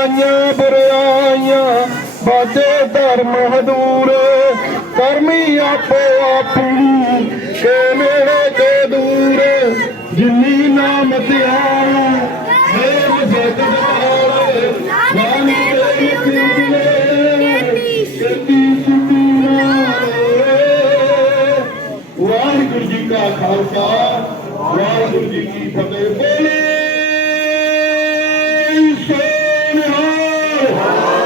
ਬੁਰਾਈਆਂ ਬੁਰਾਈਆਂ ਬਾਦੇ ਧਰਮ ਹਦੂਰ ਕਰਮੀ ਆਪੋ ਆਪਣੀ ਕੇ ਮੇਰੇ ਤੇ ਦੂਰ ਜਿੰਨੀ ਨਾਮ ਧਿਆਨ ਹੈ ਮਸਜਦ ਹਾਲ ਨਾਮ ਤੇ ਕਿੰਨੇ ਕਿੰਨੀ ਵਾਹਿਗੁਰੂ ਜੀ ਕਾ ਖਾਲਸਾ ਵਾਹਿਗੁਰੂ ਜੀ ਕੀ ਫਤਿਹ ਬੋਲੇ Hallelujah.